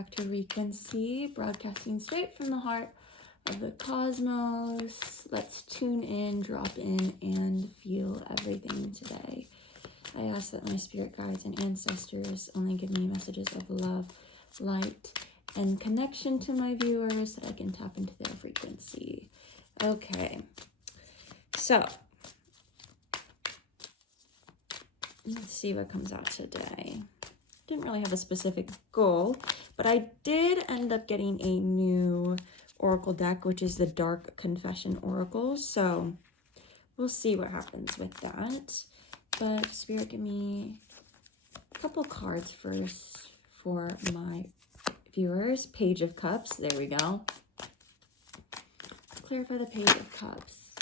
back to Rhiquency, broadcasting straight from the heart of the cosmos. Let's tune in, drop in, and feel everything today. I ask that my spirit guides and ancestors only give me messages of love, light, and connection to my viewers so that I can tap into their frequency. Okay, so let's see what comes out today. Didn't really have a specific goal, but I did end up getting a new oracle deck, which is the Dark Confession Oracle. So we'll see what happens with that. But Spirit, give me a couple cards first for my viewers. Page of Cups. There we go. Clarify the Page of Cups.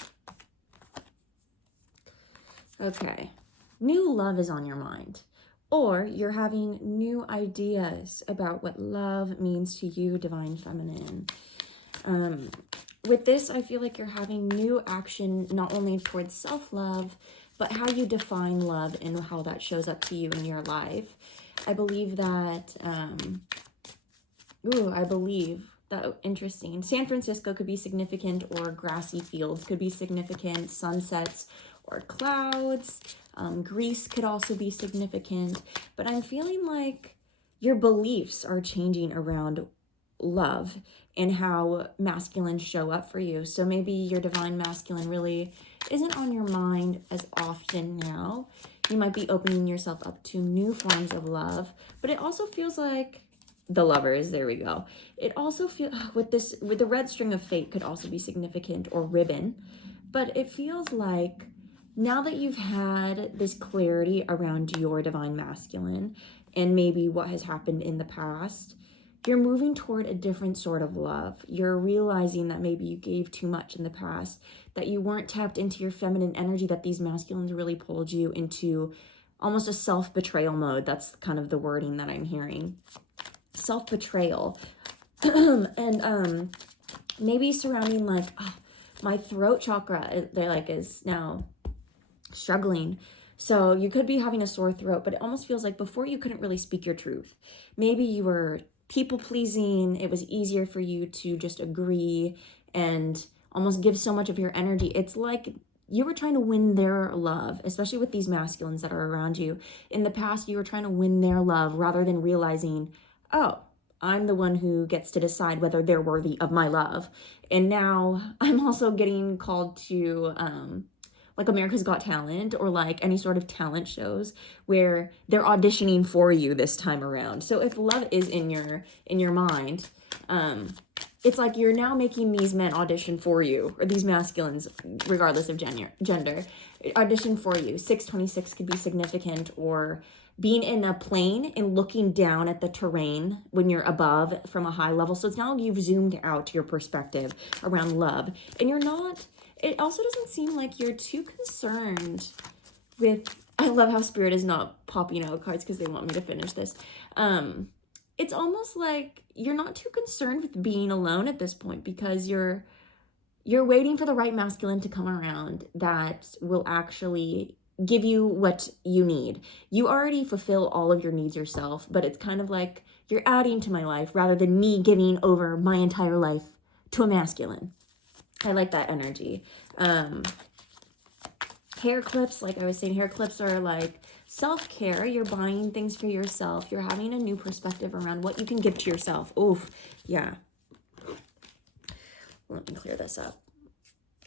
Okay. New love is on your mind. Or you're having new ideas about what love means to you, Divine Feminine. With this, I feel like you're having new action, not only towards self-love, but how you define love and how that shows up to you in your life. I believe that, interesting. San Francisco could be significant, or grassy fields could be significant, sunsets or clouds. Greece could also be significant, but I'm feeling like your beliefs are changing around love and how masculines show up for you. So maybe your divine masculine really isn't on your mind as often now. You might be opening yourself up to new forms of love, but it also feels like the Lovers, there we go. It also feels, with the red string of fate could also be significant, or ribbon, but it feels like now that you've had this clarity around your divine masculine and maybe what has happened in the past, you're moving toward a different sort of love. You're realizing that maybe you gave too much in the past, that you weren't tapped into your feminine energy, that these masculines really pulled you into almost a self-betrayal mode. That's kind of the wording that I'm hearing. Self-betrayal. And maybe surrounding like, my throat chakra, they're like, is now struggling. So you could be having a sore throat, but it almost feels like before you couldn't really speak your truth. Maybe you were people pleasing. It was easier for you to just agree and almost give so much of your energy. It's like you were trying to win their love, especially with these masculines that are around you. In the past, you were trying to win their love rather than realizing, oh, I'm the one who gets to decide whether they're worthy of my love. And now I'm also getting called to, like America's Got Talent, or like any sort of talent shows where they're auditioning for you this time around. So if love is in your mind, it's like you're now making these men audition for you, or these masculines, regardless of gender, audition for you. 626 could be significant, or being in a plane and looking down at the terrain when you're above from a high level. So it's now you've zoomed out your perspective around love, and you're not. It also doesn't seem like you're too concerned with, I love how Spirit is not popping out cards because they want me to finish this. It's almost like you're not too concerned with being alone at this point, because you're waiting for the right masculine to come around that will actually give you what you need. You already fulfill all of your needs yourself, but it's kind of like you're adding to my life rather than me giving over my entire life to a masculine. I like that energy. Hair clips, like I was saying, hair clips are like self-care. You're buying things for yourself. You're having a new perspective around what you can give to yourself. Oof, yeah. Let me clear this up.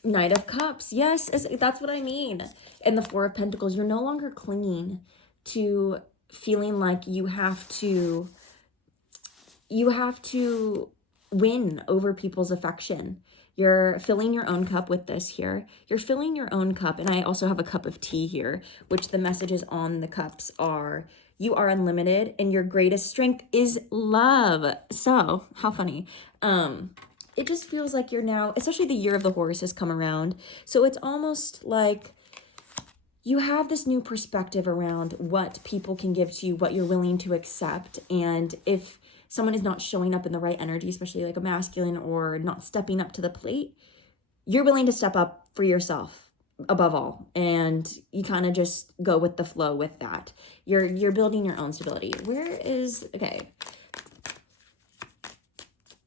Knight of Cups. Yes, that's what I mean. And the Four of Pentacles. You're no longer clinging to feeling like you have to win over people's affection. You're filling your own cup with this here. You're filling your own cup. And I also have a cup of tea here, which the messages on the cups are, you are unlimited and your greatest strength is love. So how funny. It just feels like you're now, especially the year of the horse has come around. So it's almost like you have this new perspective around what people can give to you, what you're willing to accept. And if someone is not showing up in the right energy, especially like a masculine, or not stepping up to the plate, you're willing to step up for yourself above all. And you kind of just go with the flow with that. You're building your own stability. Okay.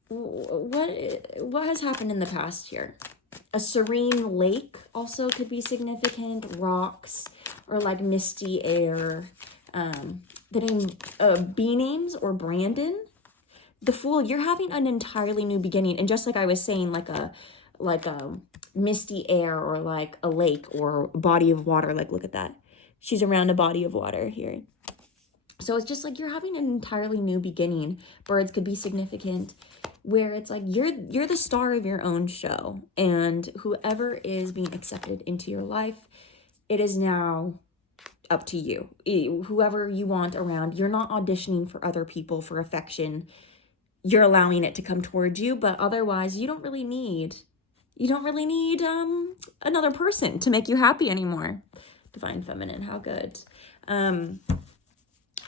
what has happened in the past here? A serene lake also could be significant. Rocks or like misty air. The name B names or Brandon. The Fool, you're having an entirely new beginning. And just like I was saying, like a misty air or like a lake or a body of water. Like, look at that. She's around a body of water here. So it's just like you're having an entirely new beginning. Birds could be significant, where it's like you're the star of your own show, and whoever is being accepted into your life, it is now up to you. Whoever you want around, you're not auditioning for other people for affection. You're allowing it to come towards you, but otherwise you don't really need another person to make you happy anymore. Divine Feminine, how good.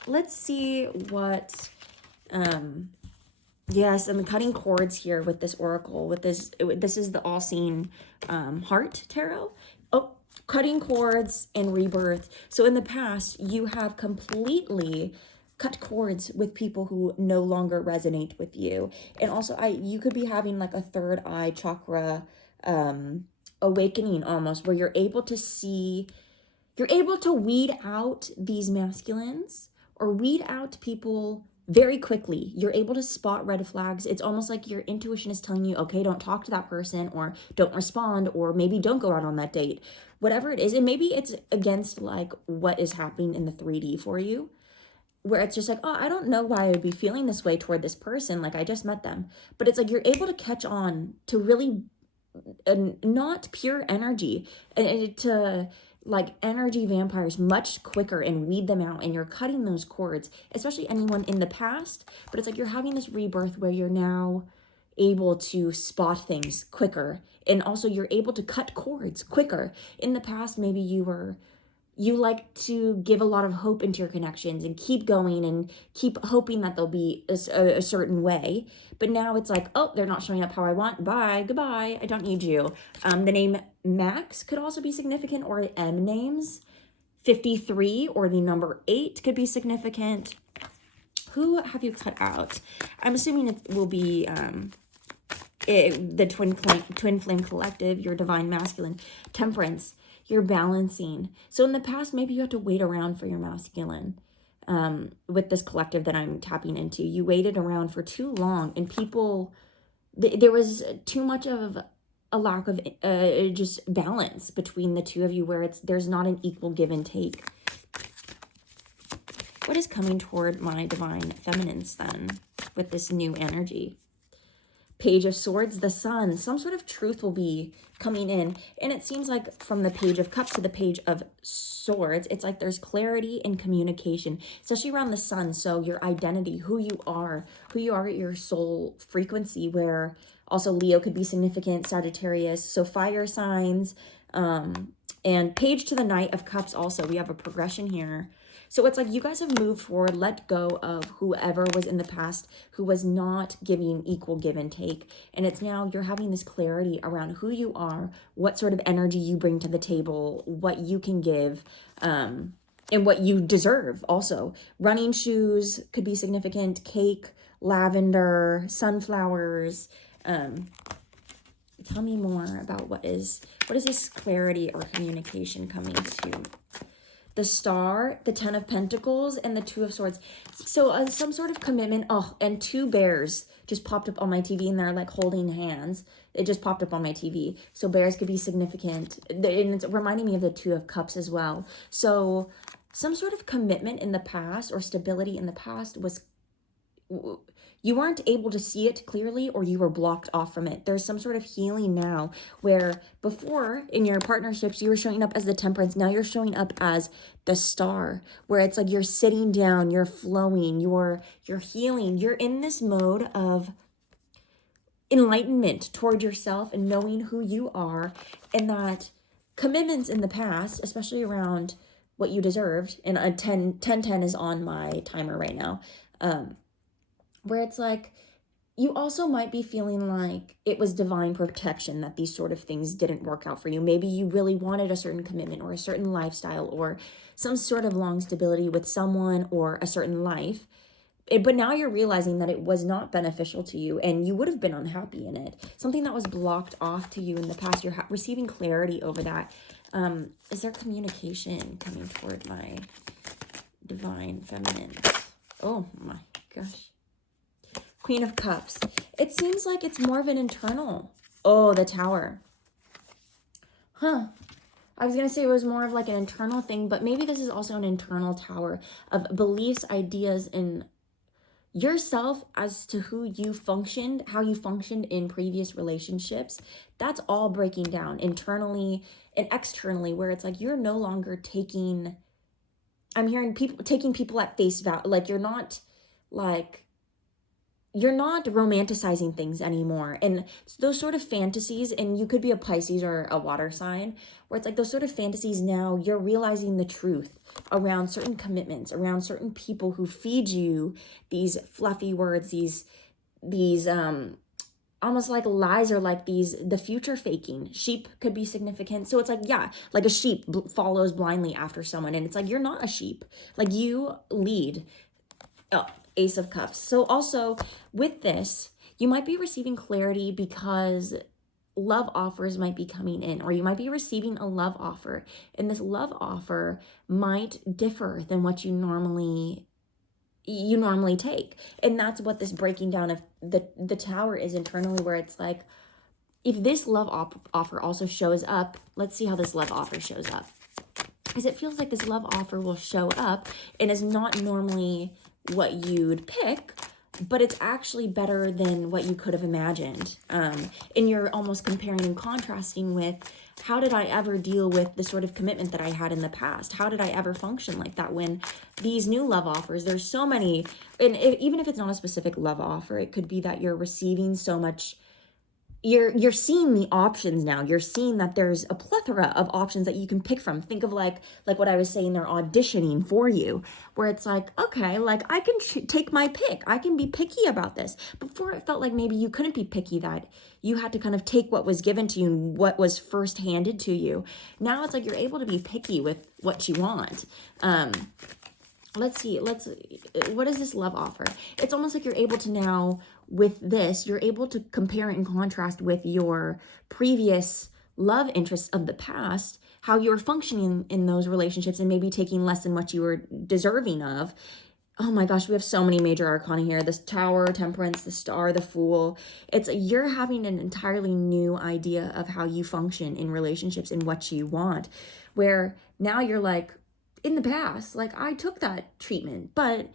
Let's see what, yes, I'm cutting cords here with this oracle, this is the All-Seeing Heart Tarot. Oh, cutting cords and rebirth. So in the past, you have completely cut cords with people who no longer resonate with you. And also, you could be having like a third eye chakra awakening almost, where you're able to weed out these masculines or weed out people very quickly. You're able to spot red flags. It's almost like your intuition is telling you, okay, don't talk to that person, or don't respond, or maybe don't go out on that date. Whatever it is, and maybe it's against like what is happening in the 3D for you, where it's just like, oh, I don't know why I would be feeling this way toward this person. Like, I just met them. But it's like you're able to catch on to really not pure energy, and to like energy vampires much quicker and weed them out, and you're cutting those cords, especially anyone in the past. But it's like you're having this rebirth where you're now able to spot things quicker, and also you're able to cut cords quicker. In the past, maybe you like to give a lot of hope into your connections and keep going and keep hoping that they'll be a certain way. But now it's like, oh, they're not showing up how I want. Bye, goodbye. I don't need you. The name Max could also be significant, or M names. 53 or the number 8 could be significant. Who have you cut out? I'm assuming it will be the Twin Flame Collective, your Divine Masculine. Temperance. You're balancing. So in the past, maybe you had to wait around for your masculine. With this collective that I'm tapping into, you waited around for too long, and people, there was too much of a lack of just balance between the two of you, where there's not an equal give and take. What is coming toward my Divine Feminines then with this new energy? Page of Swords, the Sun. Some sort of truth will be coming in. And it seems like from the Page of Cups to the Page of Swords, it's like there's clarity in communication, especially around the Sun. So your identity, who you are at your soul frequency, where also Leo could be significant, Sagittarius. So fire signs. And Page to the Knight of Cups also. We have a progression here. So it's like you guys have moved forward, let go of whoever was in the past who was not giving equal give and take. And it's now you're having this clarity around who you are, what sort of energy you bring to the table, what you can give, and what you deserve also. Running shoes could be significant, cake, lavender, sunflowers. Tell me more about what is this clarity or communication coming to? The Star, the 10 of Pentacles, and the 2 of Swords. So some sort of commitment. Oh, and 2 bears just popped up on my TV, and they're like holding hands. It just popped up on my TV. So bears could be significant. And it's reminding me of the 2 of Cups as well. So some sort of commitment in the past or stability in the past was... You weren't able to see it clearly, or you were blocked off from it. There's some sort of healing now, where before in your partnerships, you were showing up as the Temperance. Now you're showing up as the Star, where it's like you're sitting down, you're flowing, you're healing. You're in this mode of enlightenment toward yourself and knowing who you are, and that commitments in the past, especially around what you deserved, and a 10 is on my timer right now, where it's like you also might be feeling like it was divine protection that these sort of things didn't work out for you. Maybe you really wanted a certain commitment or a certain lifestyle or some sort of long stability with someone or a certain life, but now you're realizing that it was not beneficial to you and you would have been unhappy in it. Something that was blocked off to you in the past, you're receiving clarity over that. Is there communication coming toward my divine feminine? Oh my gosh. Queen of Cups. It seems like it's more of an internal. Oh, the Tower. Huh. I was going to say it was more of like an internal thing, but maybe this is also an internal tower of beliefs, ideas, and yourself as to who you functioned, how you functioned in previous relationships. That's all breaking down internally and externally, where it's like you're no longer taking, I'm hearing people taking people at face value. Like you're not romanticizing things anymore. And those sort of fantasies, and you could be a Pisces or a water sign, where it's like those sort of fantasies now, you're realizing the truth around certain commitments, around certain people who feed you these fluffy words, these almost like lies, or like the future faking. Sheep could be significant. So it's like, yeah, like a sheep follows blindly after someone. And it's like, you're not a sheep. Like you lead. Oh, Ace of Cups. So also with this, you might be receiving clarity because love offers might be coming in, or you might be receiving a love offer, and this love offer might differ than what you normally take. And that's what this breaking down of the Tower is internally, where it's like, if this love offer also shows up, let's see how this love offer shows up, because it feels like this love offer will show up and is not normally what you'd pick, but it's actually better than what you could have imagined. And you're almost comparing and contrasting with, how did I ever deal with the sort of commitment that I had in the past? How did I ever function like that when these new love offers, there's so many, and even if it's not a specific love offer, it could be that you're receiving so much. You're seeing the options now. You're seeing that there's a plethora of options that you can pick from. Think of like what I was saying, they're auditioning for you, where it's like, okay, like I can take my pick. I can be picky about this. Before it felt like maybe you couldn't be picky, that you had to kind of take what was given to you and what was first handed to you. Now it's like you're able to be picky with what you want. Let's see, what is this love offer? It's almost like you're able to now, with this, you're able to compare and contrast with your previous love interests of the past, how you're functioning in those relationships and maybe taking less than what you were deserving of. Oh my gosh, we have so many major arcana here. This Tower, Temperance, the Star, the Fool. It's you're having an entirely new idea of how you function in relationships and what you want, where now you're like, in the past, like I took that treatment, but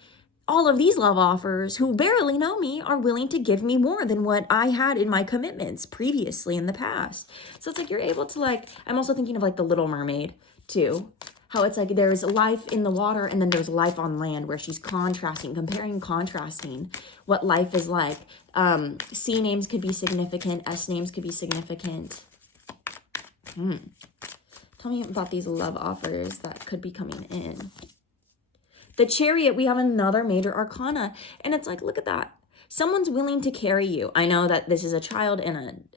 all of these love offers who barely know me are willing to give me more than what I had in my commitments previously in the past. So it's like you're able to, like, I'm also thinking of like the Little Mermaid too, how it's like there's life in the water and then there's life on land, where she's comparing, contrasting what life is like. C names could be significant, S names could be significant. Tell me about these love offers that could be coming in. The Chariot, we have another major arcana. And it's like, look at that. Someone's willing to carry you. I know that this is a child and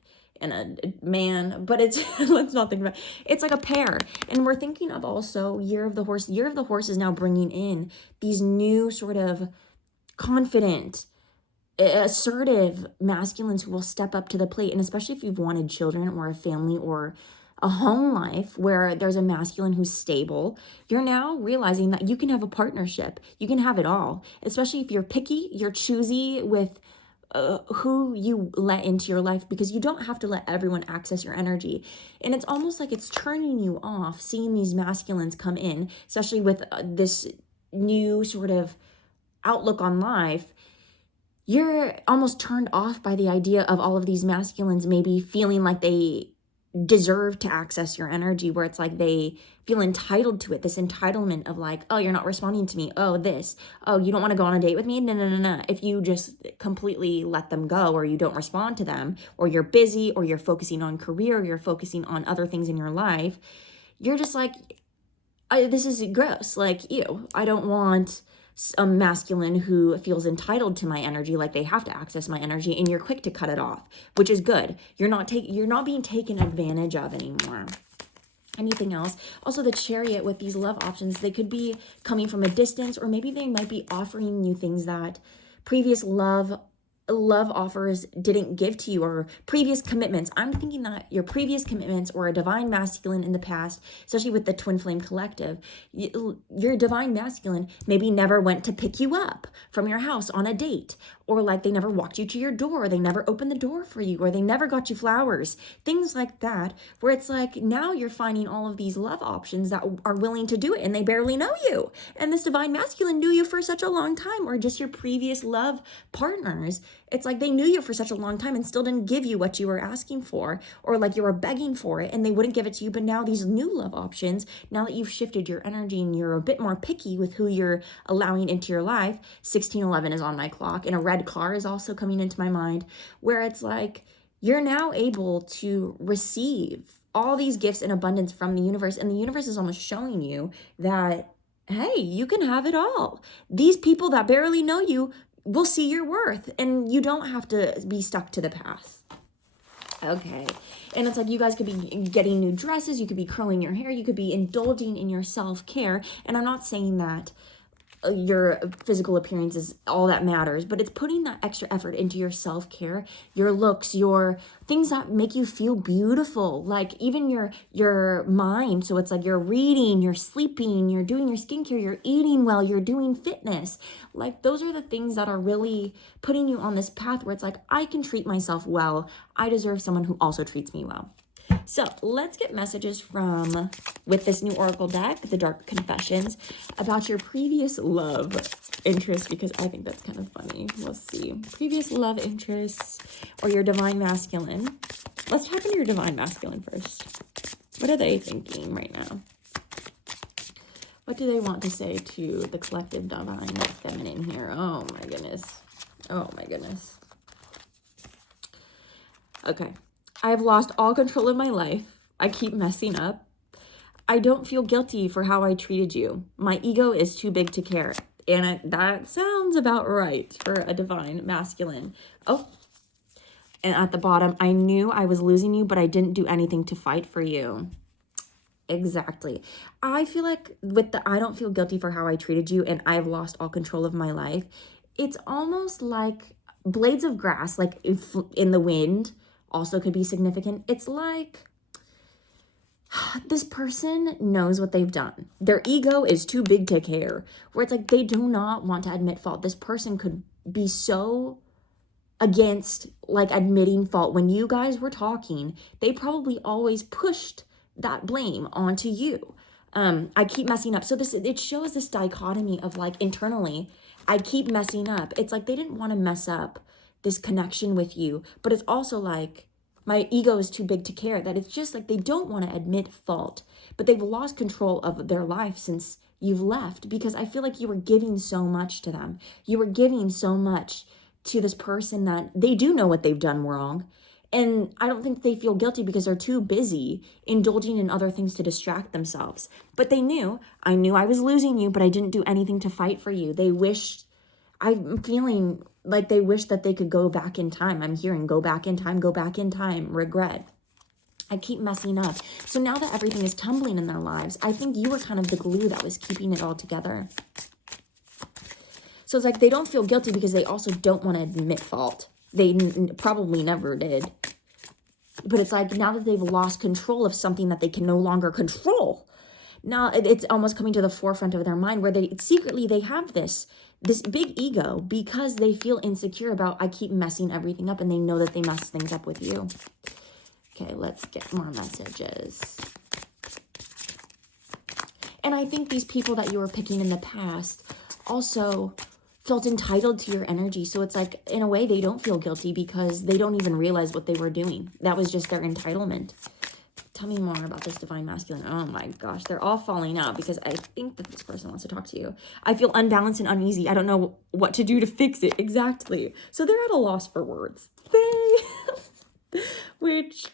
a man, but it's, let's not think about it. It's like a pair. And we're thinking of also Year of the Horse. Year of the Horse is now bringing in these new sort of confident, assertive masculines who will step up to the plate. And especially if you've wanted children or a family or a home life where there's a masculine who's stable, you're now realizing that you can have a partnership. You can have it all, especially if you're picky, you're choosy with who you let into your life, because you don't have to let everyone access your energy. And it's almost like it's turning you off seeing these masculines come in, especially with this new sort of outlook on life. You're almost turned off by the idea of all of these masculines maybe feeling like they deserve to access your energy, where it's like they feel entitled to it, this entitlement of like, oh, you're not responding to me, oh, this, oh, you don't want to go on a date with me, no. If you just completely let them go, or you don't respond to them, or you're busy, or you're focusing on career, or you're focusing on other things in your life, you're just like, this is gross, like, ew, I don't want a masculine who feels entitled to my energy, like they have to access my energy, and you're quick to cut it off, which is good. You're not being taken advantage of anymore. Anything else? Also, the Chariot with these love options, they could be coming from a distance, or maybe they might be offering you things that previous love offers didn't give to you, or previous commitments. I'm thinking that your previous commitments, or a divine masculine in the past, especially with the twin flame collective, your divine masculine maybe never went to pick you up from your house on a date, or like they never walked you to your door, they never opened the door for you, or they never got you flowers, things like that, where it's like now you're finding all of these love options that are willing to do it, and they barely know you, and this divine masculine knew you for such a long time, or just your previous love partners. It's like they knew you for such a long time and still didn't give you what you were asking for, or like you were begging for it and they wouldn't give it to you. But now these new love options, now that you've shifted your energy and you're a bit more picky with who you're allowing into your life, 1611 is on my clock, and a red car is also coming into my mind, where it's like you're now able to receive all these gifts in abundance from the universe, and the universe is almost showing you that, hey, you can have it all. These people that barely know you will see your worth, and you don't have to be stuck to the past. Okay. And it's like you guys could be getting new dresses, you could be curling your hair, you could be indulging in your self-care. And I'm not saying that your physical appearance is all that matters, but it's putting that extra effort into your self-care, your looks, your things that make you feel beautiful, like even your mind. So it's like you're reading, you're sleeping, you're doing your skincare, you're eating well, you're doing fitness. Like those are the things that are really putting you on this path where it's like, I can treat myself well. I deserve someone who also treats me well. So let's get messages from, with this new Oracle deck, the Dark Confessions, about your previous love interest, because I think that's kind of funny. We'll see. Previous love interests, or your divine masculine. Let's type into your divine masculine first. What are they thinking right now? What do they want to say to the collective divine feminine here? Oh my goodness. Oh my goodness. Okay. I have lost all control of my life. I keep messing up. I don't feel guilty for how I treated you. My ego is too big to care. And that sounds about right for a divine masculine. Oh, and at the bottom, I knew I was losing you, but I didn't do anything to fight for you. Exactly. I feel like with the I don't feel guilty for how I treated you and I've lost all control of my life, it's almost like blades of grass, like if in the wind, also could be significant. It's like this person knows what they've done. Their ego is too big to care, where it's like they do not want to admit fault. This person could be so against like admitting fault. When you guys were talking, they probably always pushed that blame onto you. I keep messing up. So it shows this dichotomy of like internally, I keep messing up. It's like they didn't want to mess up this connection with you, but it's also like my ego is too big to care, that it's just like they don't want to admit fault, but they've lost control of their life since you've left, because I feel like you were giving so much to them. You were giving so much to this person that they do know what they've done wrong. And I don't think they feel guilty because they're too busy indulging in other things to distract themselves. But I knew I was losing you, but I didn't do anything to fight for you. I'm feeling like they wish that they could go back in time. I'm hearing go back in time, regret. I keep messing up. So now that everything is tumbling in their lives, I think you were kind of the glue that was keeping it all together. So it's like they don't feel guilty because they also don't want to admit fault. They probably never did. But it's like now that they've lost control of something that they can no longer control, now it's almost coming to the forefront of their mind, where they have this big ego because they feel insecure about, I keep messing everything up, and they know that they mess things up with you. Okay, let's get more messages. And I think these people that you were picking in the past also felt entitled to your energy. So it's like, in a way, they don't feel guilty because they don't even realize what they were doing. That was just their entitlement. Tell me more about this divine masculine. Oh my gosh, they're all falling out because I think that this person wants to talk to you. I feel unbalanced and uneasy. I don't know what to do to fix it. Exactly. So they're at a loss for words. Which,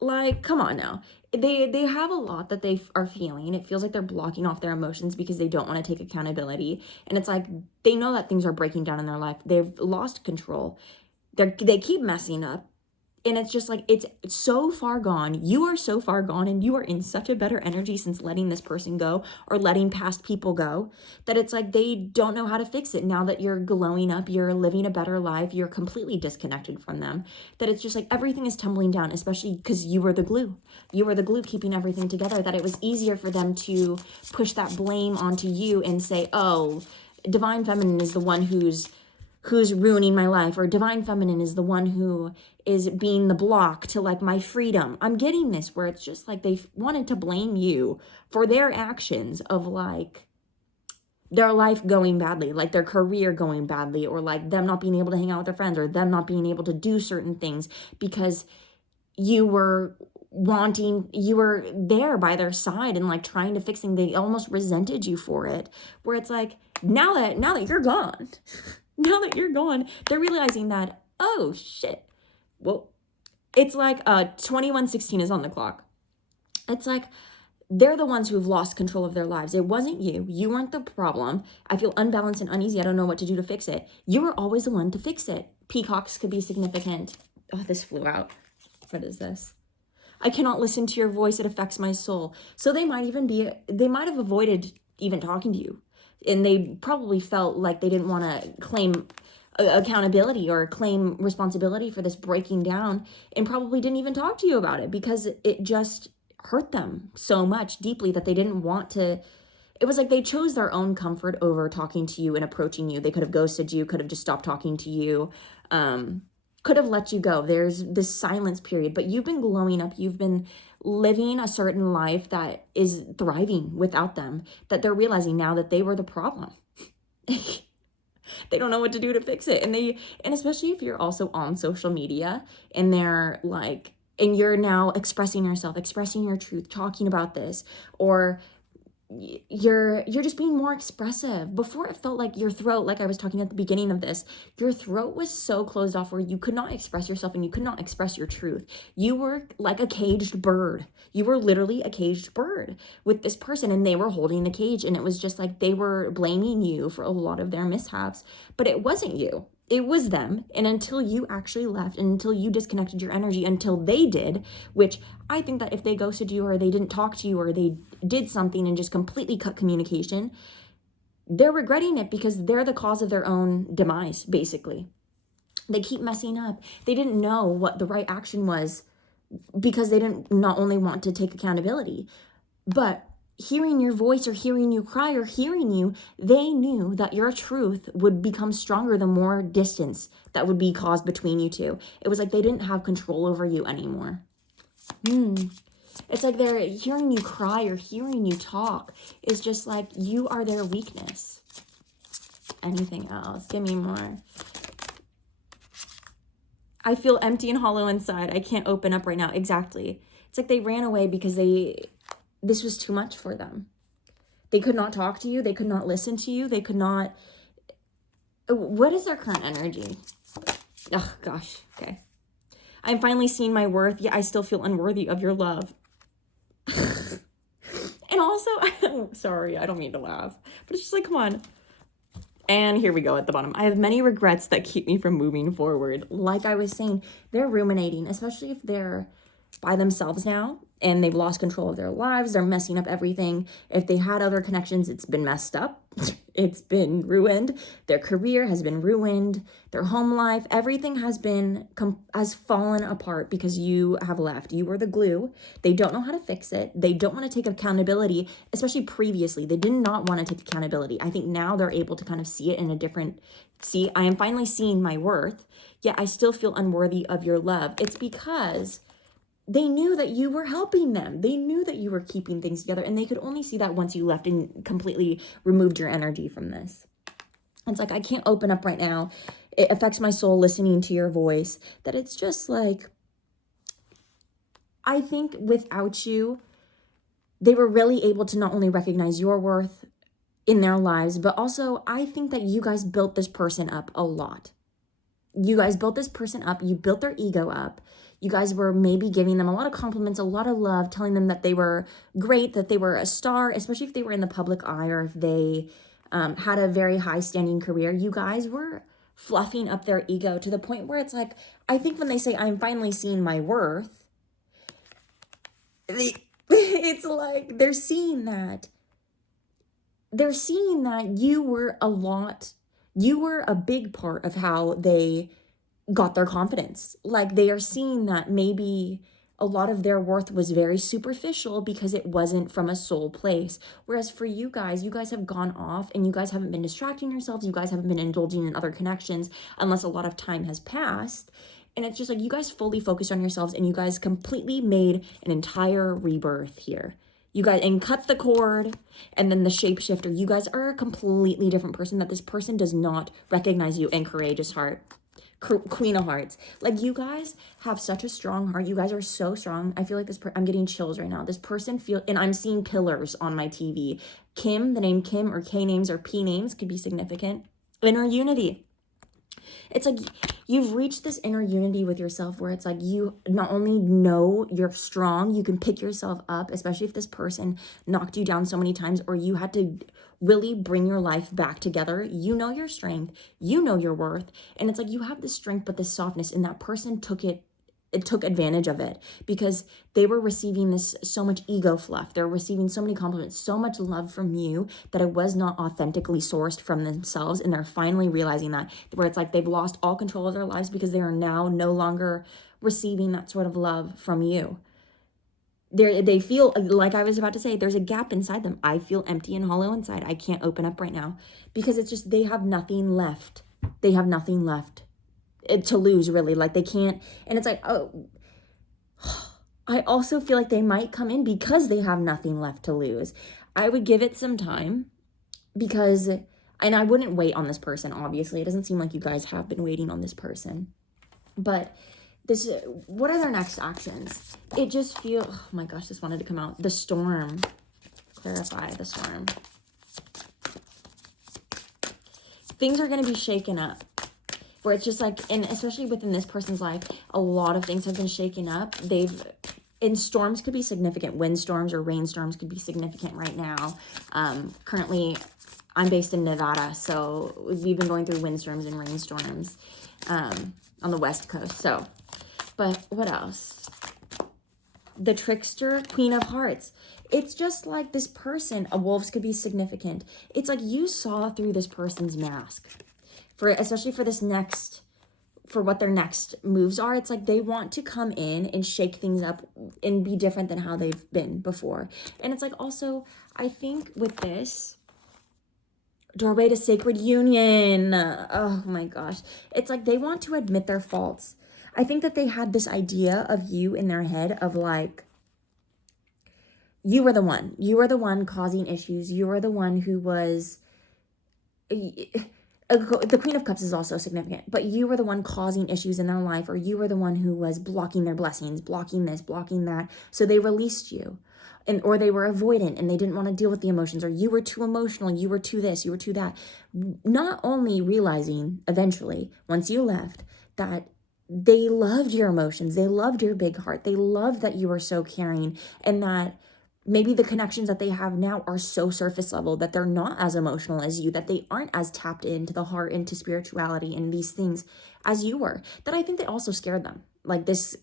like, come on now. They have a lot that they are feeling. It feels like they're blocking off their emotions because they don't want to take accountability. And it's like they know that things are breaking down in their life. They've lost control. They keep messing up. And it's just like, it's so far gone. You are so far gone, and you are in such a better energy since letting this person go or letting past people go, that it's like they don't know how to fix it. Now that you're glowing up, you're living a better life, you're completely disconnected from them, that it's just like everything is tumbling down, especially because you were the glue. You were the glue keeping everything together, that it was easier for them to push that blame onto you and say, oh, Divine Feminine is the one who's ruining my life, or Divine Feminine is the one who is being the block to like my freedom. I'm getting this where it's just like they wanted to blame you for their actions of like their life going badly, like their career going badly, or like them not being able to hang out with their friends, or them not being able to do certain things because you were there by their side and like trying to fix things. They almost resented you for it, where it's like now that you're gone, now that you're gone, they're realizing that, oh shit, well, it's like 2116 is on the clock. It's like they're the ones who've lost control of their lives. It wasn't you. You weren't the problem. I feel unbalanced and uneasy. I don't know what to do to fix it. You were always the one to fix it. Peacocks could be significant. Oh, this flew out. What is this? I cannot listen to your voice. It affects my soul. So they might have avoided even talking to you. And they probably felt like they didn't want to claim accountability or claim responsibility for this breaking down, and probably didn't even talk to you about it because it just hurt them so much deeply that they didn't want to. It was like they chose their own comfort over talking to you and approaching you. They could have ghosted you, could have just stopped talking to you, could have let you go. There's this silence period, but you've been glowing up. You've been living a certain life that is thriving without them, that they're realizing now that they were the problem. They don't know what to do to fix it. And especially if you're also on social media and they're like, and you're now expressing yourself, expressing your truth, talking about this, or you're just being more expressive. Before, it felt like your throat, like I was talking at the beginning of this, your throat was so closed off where you could not express yourself and you could not express your truth. You were like a caged bird. You were literally a caged bird with this person, and they were holding the cage, and it was just like they were blaming you for a lot of their mishaps, but it wasn't you. It was them. And until you actually left, and until you disconnected your energy, until they did, which I think that if they ghosted you, or they didn't talk to you, or they did something and just completely cut communication, they're regretting it because they're the cause of their own demise, basically. They keep messing up. They didn't know what the right action was because they didn't not only want to take accountability, but hearing your voice or hearing you cry or hearing you, they knew that your truth would become stronger the more distance that would be caused between you two. It was like they didn't have control over you anymore. It's like they're hearing you cry or hearing you talk is just like you are their weakness. Anything else? Give me more. I feel empty and hollow inside. I can't open up right now. Exactly. It's like they ran away because this was too much for them. They could not talk to you. They could not listen to you. They could not. What is their current energy? Oh, gosh. Okay. I'm finally seeing my worth, yet I still feel unworthy of your love. And also, sorry, I don't mean to laugh, but it's just like, come on. And here we go at the bottom. I have many regrets that keep me from moving forward. Like I was saying, they're ruminating, especially if they're by themselves now and they've lost control of their lives. They're messing up everything. If they had other connections, it's been messed up. It's been ruined. Their career has been ruined. Their home life, everything has fallen apart because you have left. You were the glue. They don't know how to fix it. They don't want to take accountability, especially previously. They did not want to take accountability. I think now they're able to kind of see it in a different, I am finally seeing my worth, yet I still feel unworthy of your love. It's because they knew that you were helping them. They knew that you were keeping things together, and they could only see that once you left and completely removed your energy from this. It's like, I can't open up right now. It affects my soul listening to your voice. That it's just like, I think without you, they were really able to not only recognize your worth in their lives, but also I think that you guys built this person up a lot. You guys built this person up. You built their ego up. You guys were maybe giving them a lot of compliments, a lot of love, telling them that they were great, that they were a star, especially if they were in the public eye or if they had a very high standing career. You guys were fluffing up their ego to the point where it's like, I think when they say, I'm finally seeing my worth, it's like they're seeing that you were a big part of how they got their confidence. Like they are seeing that maybe a lot of their worth was very superficial because it wasn't from a soul place. Whereas for you guys have gone off and you guys haven't been distracting yourselves. You guys haven't been indulging in other connections unless a lot of time has passed. And it's just like you guys fully focused on yourselves and you guys completely made an entire rebirth here. You guys, and cut the cord, and then the shapeshifter. You guys are a completely different person that this person does not recognize you in Courageous Heart. Queen of Hearts. Like you guys have such a strong heart. You guys are so strong. I feel like I'm getting chills right now. This person and I'm seeing pillars on my TV. Kim, the name Kim or K names or P names could be significant. Inner unity. It's like you've reached this inner unity with yourself where it's like you not only know you're strong, you can pick yourself up, especially if this person knocked you down so many times or you had to really bring your life back together. You know your strength, you know your worth, and it's like you have this strength but this softness, and that person took advantage of it because they were receiving this so much ego fluff. They're receiving so many compliments, so much love from you that it was not authentically sourced from themselves. And they're finally realizing that, where it's like they've lost all control of their lives because they are now no longer receiving that sort of love from you. They feel like I was about to say, there's a gap inside them. I feel empty and hollow inside. I can't open up right now because it's just, they have nothing left. They have nothing left to lose, really. Like they can't, and it's like, oh, I also feel like they might come in because they have nothing left to lose. I would give it some time because, and I wouldn't wait on this person, obviously. It doesn't seem like you guys have been waiting on this person. But what are their next actions? It just feels, oh my gosh, this wanted to come out. The storm. Clarify the storm. Things are going to be shaken up. Where it's just like, and especially within this person's life, a lot of things have been shaken up. And storms could be significant. Windstorms or rainstorms could be significant right now. Currently, I'm based in Nevada, so we've been going through windstorms and rainstorms on the West Coast. So, but what else? The trickster, Queen of Hearts. It's just like this person, wolves could be significant. It's like you saw through this person's mask. Especially for what their next moves are. It's like they want to come in and shake things up and be different than how they've been before. And it's like also, I think with this, doorway to sacred union. Oh my gosh. It's like they want to admit their faults. I think that they had this idea of you in their head of like, you were the one causing issues. You were the one who was... The Queen of Cups is also significant, but you were the one causing issues in their life, or you were the one who was blocking their blessings, blocking this, blocking that. So they released you, or they were avoidant and they didn't want to deal with the emotions, or you were too emotional, you were too this, you were too that. Not only realizing eventually, once you left, that they loved your emotions, they loved your big heart, they loved that you were so caring, and that maybe the connections that they have now are so surface level that they're not as emotional as you, that they aren't as tapped into the heart, into spirituality and these things as you were. That I think that also scared them. Like this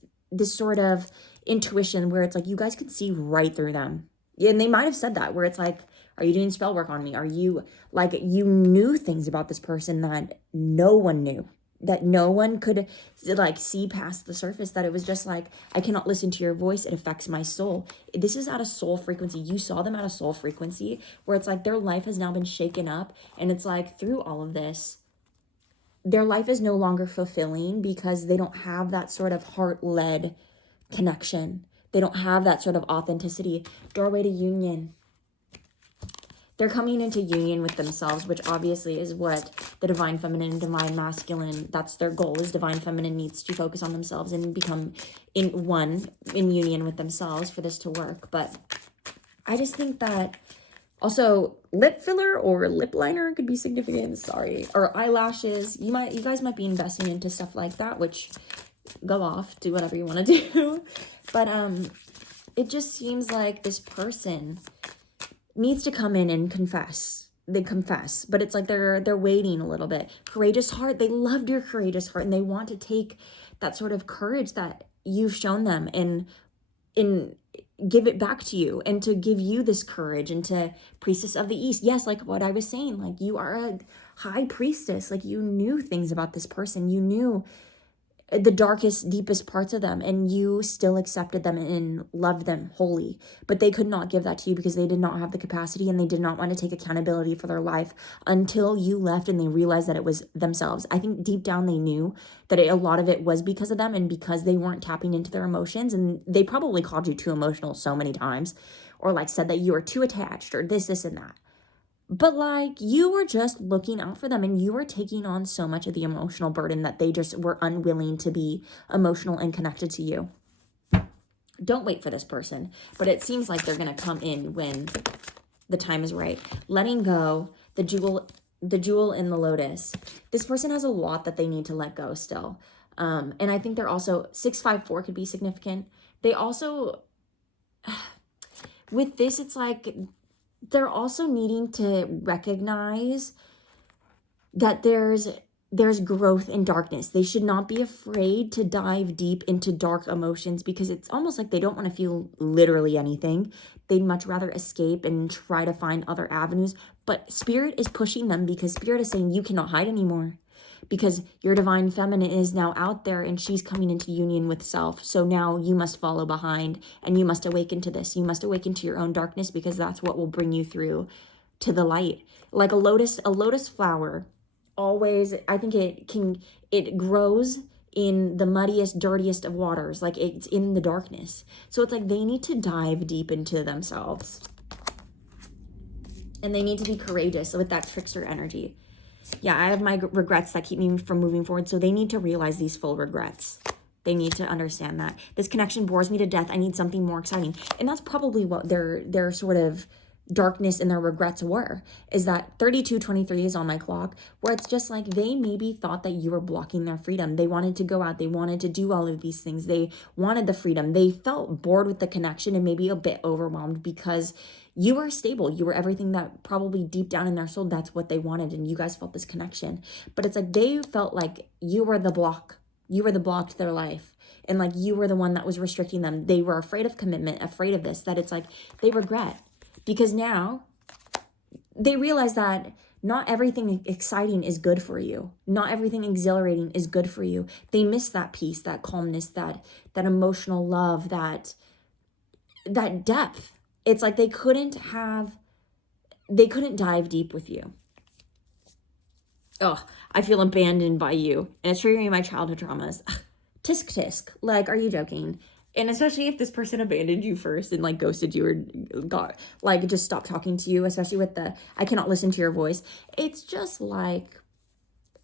sort of intuition where it's like you guys could see right through them. And they might have said that, where it's like, are you doing spell work on me? Are you, like, you knew things about this person that no one knew, that no one could like see past the surface, that it was just like, I cannot listen to your voice, it affects my soul. This is at a soul frequency. You saw them at a soul frequency where it's like their life has now been shaken up, and it's like through all of this, their life is no longer fulfilling because they don't have that sort of heart-led connection. They don't have that sort of authenticity. Doorway to union. They're coming into union with themselves, which obviously is what the divine feminine and divine masculine, that's their goal, is divine feminine needs to focus on themselves and become in union with themselves for this to work. But I just think that also lip filler or lip liner could be significant, sorry, or eyelashes. You guys might be investing into stuff like that, which go off, do whatever you want to do. But it just seems like this person needs to come in and confess they confess, but it's like they're waiting a little bit. Courageous heart, they loved your courageous heart, and they want to take that sort of courage that you've shown them and give it back to you, and to give you this courage, and to priestess of the east. Yes, like what I was saying, like you are a high priestess, like you knew things about this person, you knew the darkest, deepest parts of them, and you still accepted them and loved them wholly. But they could not give that to you because they did not have the capacity, and they did not want to take accountability for their life until you left and they realized that it was themselves. I think deep down they knew that a lot of it was because of them, and because they weren't tapping into their emotions. And they probably called you too emotional so many times, or like said that you were too attached, or this and that. But like you were just looking out for them, and you were taking on so much of the emotional burden that they just were unwilling to be emotional and connected to you. Don't wait for this person, but it seems like they're going to come in when the time is right. Letting go, the jewel in the lotus. This person has a lot that they need to let go still. And I think they're also 654 could be significant. They also, with this, it's like they're also needing to recognize that there's growth in darkness. They should not be afraid to dive deep into dark emotions, because it's almost like they don't want to feel literally anything. They'd much rather escape and try to find other avenues. But Spirit is pushing them, because Spirit is saying you cannot hide anymore, because your divine feminine is now out there and she's coming into union with self. So now you must follow behind, and you must awaken to this. You must awaken to your own darkness, because that's what will bring you through to the light. Like a lotus flower, always, I think it grows in the muddiest, dirtiest of waters. Like it's in the darkness. So it's like they need to dive deep into themselves, and they need to be courageous with that trickster energy. Yeah, I have my regrets that keep me from moving forward. So they need to realize these full regrets. They need to understand that this connection bores me to death. I need something more exciting. And that's probably what their sort of darkness and their regrets were, is that 3223 is on my clock, where it's just like they maybe thought that you were blocking their freedom. They wanted to go out. They wanted to do all of these things. They wanted the freedom. They felt bored with the connection and maybe a bit overwhelmed, because you were stable. You were everything that probably deep down in their soul, that's what they wanted. And you guys felt this connection. But it's like they felt like you were the block. You were the block to their life. And like you were the one that was restricting them. They were afraid of commitment, afraid of this, that it's like they regret. Because now they realize that not everything exciting is good for you. Not everything exhilarating is good for you. They miss that peace, that calmness, that emotional love, that depth. It's like they couldn't dive deep with you. Oh, I feel abandoned by you. And it's triggering my childhood traumas. Tisk tisk. Like, are you joking? And especially if this person abandoned you first and like ghosted you, or got like just stopped talking to you, especially with the I cannot listen to your voice. It's just like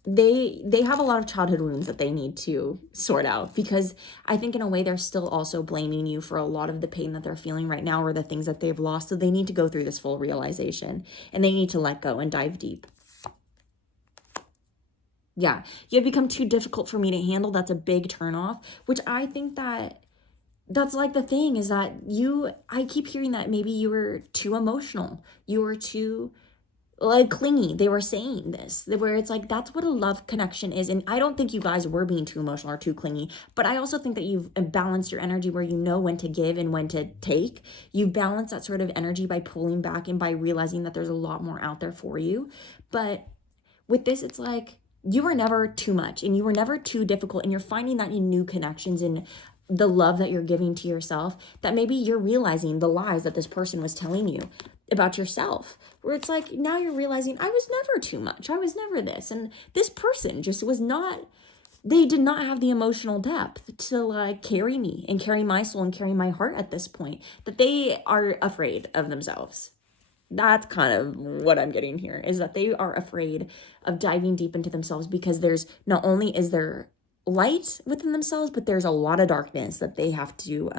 they have a lot of childhood wounds that they need to sort out, because I think in a way they're still also blaming you for a lot of the pain that they're feeling right now, or the things that they've lost. So they need to go through this full realization, and they need to let go and dive deep. Yeah, you have become too difficult for me to handle. That's a big turnoff, which I think that's like the thing, is that I keep hearing that maybe you were too emotional. You were too like clingy. They were saying this, where it's like, that's what a love connection is. And I don't think you guys were being too emotional or too clingy, but I also think that you've balanced your energy, where you know when to give and when to take. You balance that sort of energy by pulling back and by realizing that there's a lot more out there for you. But with this, it's like, you were never too much, and you were never too difficult. And you're finding that in new connections and the love that you're giving to yourself, that maybe you're realizing the lies that this person was telling you about yourself, where it's like, now you're realizing I was never too much. I was never this. And this person just was not, they did not have the emotional depth to like carry me and carry my soul and carry my heart at this point, that they are afraid of themselves. That's kind of what I'm getting here, is that they are afraid of diving deep into themselves, because there's not only is there light within themselves, but there's a lot of darkness that they have to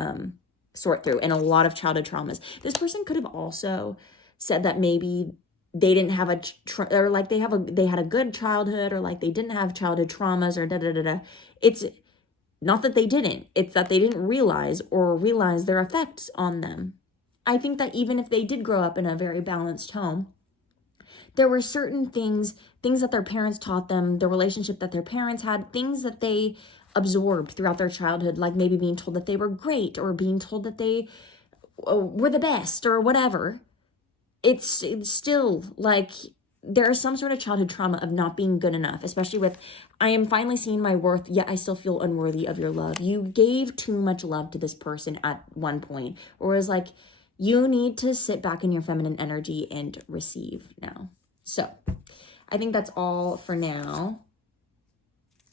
sort through, and a lot of childhood traumas. This person could have also said that maybe they didn't have or like they had a good childhood, or like they didn't have childhood traumas, or da. It's not that they didn't, it's that they didn't realize their effects on them. I think that even if they did grow up in a very balanced home, there were certain things that their parents taught them, the relationship that their parents had, things that they absorbed throughout their childhood, like maybe being told that they were great or being told that they were the best or whatever. It's still like there's some sort of childhood trauma of not being good enough, especially with, I am finally seeing my worth, yet I still feel unworthy of your love. You gave too much love to this person at one point, or it was like, you need to sit back in your feminine energy and receive now. So I think that's all for now.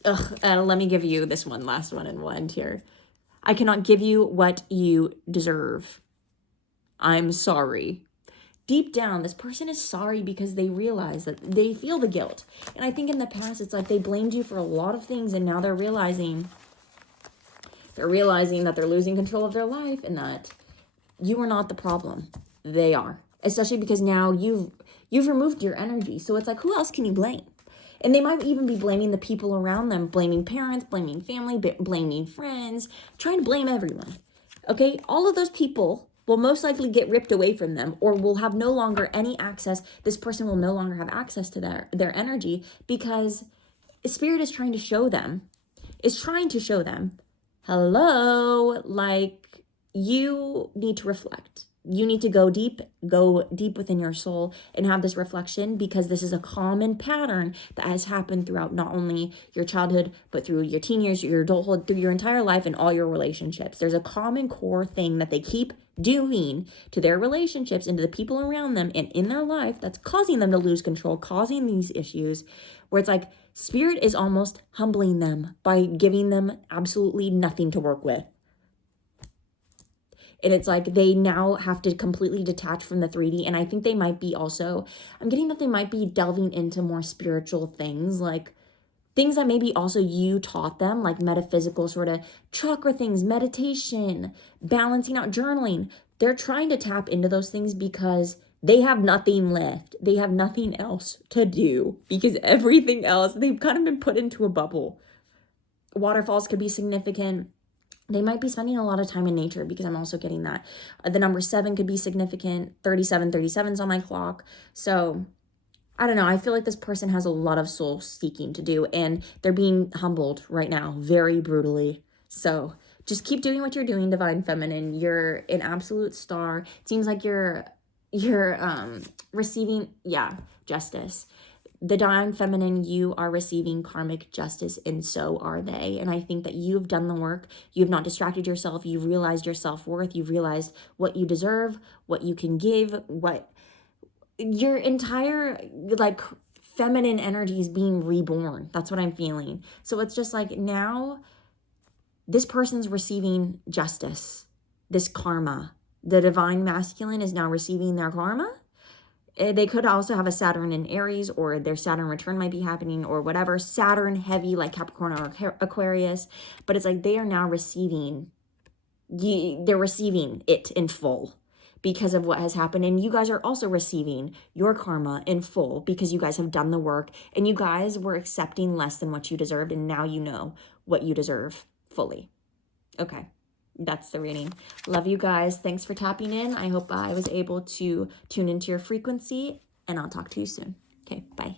Let me give you this one last one and we'll end here. I cannot give you what you deserve. I'm sorry. Deep down, this person is sorry because they realize that they feel the guilt. And I think in the past, it's like they blamed you for a lot of things, and now they're realizing that they're losing control of their life and that you are not the problem. They are. Especially because now you've removed your energy. So it's like, who else can you blame? And they might even be blaming the people around them, blaming parents, blaming family, blaming friends, trying to blame everyone. Okay? All of those people will most likely get ripped away from them, or will have no longer any access. This person will no longer have access to their energy, because Spirit is trying to show them, hello, like, you need to reflect. You need to go deep within your soul and have this reflection, because this is a common pattern that has happened throughout not only your childhood, but through your teen years, your adulthood, through your entire life and all your relationships. There's a common core thing that they keep doing to their relationships and to the people around them and in their life that's causing them to lose control, causing these issues, where it's like Spirit is almost humbling them by giving them absolutely nothing to work with. And it's like they now have to completely detach from the 3D. And I think they might be also, I'm getting that they might be delving into more spiritual things, like things that maybe also you taught them, like metaphysical sort of chakra things, meditation, balancing out, journaling. They're trying to tap into those things because they have nothing left. They have nothing else to do, because everything else, they've kind of been put into a bubble. Waterfalls could be significant. They might be spending a lot of time in nature, because I'm also getting that. The number 7 could be significant. 37's on my clock. So I don't know. I feel like this person has a lot of soul seeking to do, and they're being humbled right now very brutally. So just keep doing what you're doing, Divine Feminine. You're an absolute star. It seems like you're receiving, justice. The Divine Feminine, you are receiving karmic justice, and so are they. And I think that you've done the work. You've not distracted yourself. You've realized your self-worth. You've realized what you deserve, what you can give, what your entire like feminine energy is being reborn. That's what I'm feeling. So it's just like now this person's receiving justice, this karma. The Divine Masculine is now receiving their karma. They could also have a Saturn in Aries, or their Saturn return might be happening, or whatever. Saturn heavy like Capricorn or Aquarius. But it's like they are now receiving, they're receiving it in full because of what has happened. And you guys are also receiving your karma in full because you guys have done the work and you guys were accepting less than what you deserved. And now you know what you deserve fully. Okay. That's the reading. Love you guys. Thanks for tapping in. I hope I was able to tune into your frequency, and I'll talk to you soon. Okay, bye.